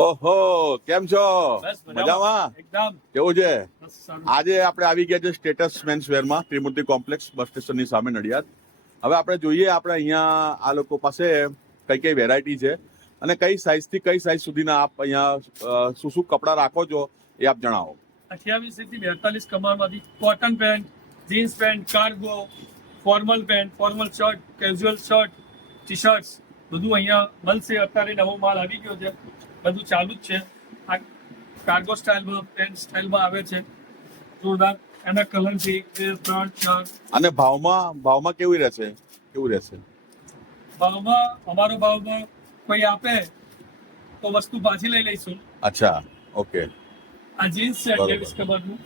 ઓહો, કેમ છો? બસ મજામાં? એકદમ કેવું છે? બસ સારું. આજે આપણે આવી ગયા છે સ્ટેટસ મેન્સ વેરમાં, ત્રિમૂર્તિ કોમ્પ્લેક્સ બસ સ્ટેશનની સામે નડિયાદ. હવે આપણે જોઈએ આપણે અહીંયા આ લોકો પાસે કઈ કઈ વેરાયટી છે અને કઈ સાઈઝ થી કઈ સાઈઝ સુધીના આપ અહીંયા શું શું કપડાં રાખો છો એ આપ જણાવો. 28 થી 42 કમાલમાંથી cotton pant, jeans pant, cargo, formal pant, formal shirt, casual shirt, T shirts બધું અહીંયા મળશે. અત્યારે નવો માલ આવી ગયો છે, બધું ચાલુ જ છે. આ કાર્ગો સ્ટાઇલમાં પેન્ટ સ્ટાઇલમાં આવે છે, જોરદાર. એના કલર છે 1, 2, 3, 4. અને ભાવમાં કેવું રહેશે? ભાવમાં અમારો ભાવમાં કોઈ આપે તો વસ્તુ પાછી લઈ લઈશું. અચ્છા, ઓકે. આ જીન્સ છે બરોબર. 28 કમાલનું.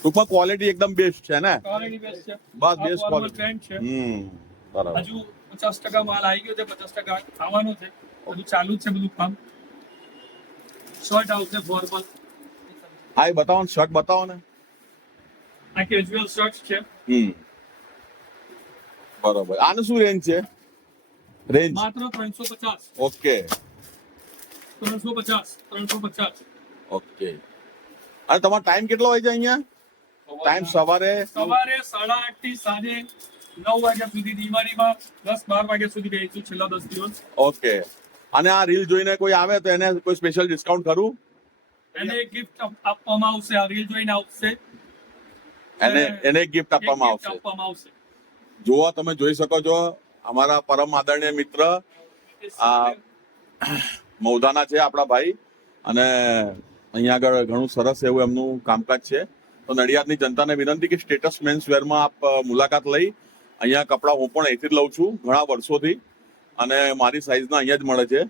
ટૂંકમાં ક્વોલિટી એકદમ બેસ્ટ છે ને? ક્વોલિટી બેસ્ટ છે. બસ આ બેસ્ટ ફોર્મલ ક્વોલિટી. પેન્ટ છે. બરાબર. હજુ 50% માલ આવી ગયો છે, 50% આવવાનો છે. બધું ચાલુ જ છે, બધું કામ. શર્ટ આવશે ફોર્મલ. હા, એ બતાવો ને, શર્ટ બતાવો ને. આ કેઝ્યુઅલ શર્ટ છે. બરોબર. આનું શું રેન્જ છે? માત્ર 350. ઓકે. 350. ઓકે. અને તમારો ટાઈમ કેટલો હોય છે અહીંયા? ટાઈમ સવારે સવારે 8:30 થી સાંજે 9 વાગ્યા સુધી. દિવાળીમાં 10-12 વાગ્યા સુધી બેસીશું છેલ્લા 10 દિવસ. ઓકે. અને આ રીલ જોઈને કોઈ આવે તો એને કોઈ સ્પેશિયલ ડિસ્કાઉન્ટ ખરું? એને એક ગિફ્ટ આપવામાં આવશે. આ રીલ જોઈને આવશે, એને એક ગિફ્ટ આપવામાં આવશે. જુઓ, તમે જોઈ શકો છો, અમારા પરમ આદરણીય મિત્ર આ મૌદાના છે આપણા ભાઈ, અને અહીંયા આગળ ઘણું સરસ એવું એમનું કામકાજ છે. તો નડિયાદની જનતાને વિનંતી કે સ્ટેટસ મેન્સ વેરમાં આપ મુલાકાત લઈ. અહીંયા કપડાં હું પણ અહીંથી જ લઉં છું ઘણા વર્ષોથી, અને મારી સાઈઝના અહીંયા જ મળે છે.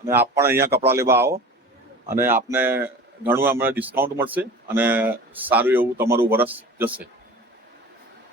અને આપ પણ અહીંયા કપડાં લેવા આવો અને આપને ઘણું અમને ડિસ્કાઉન્ટ મળશે અને સારું એવું તમારું વરસ જશે.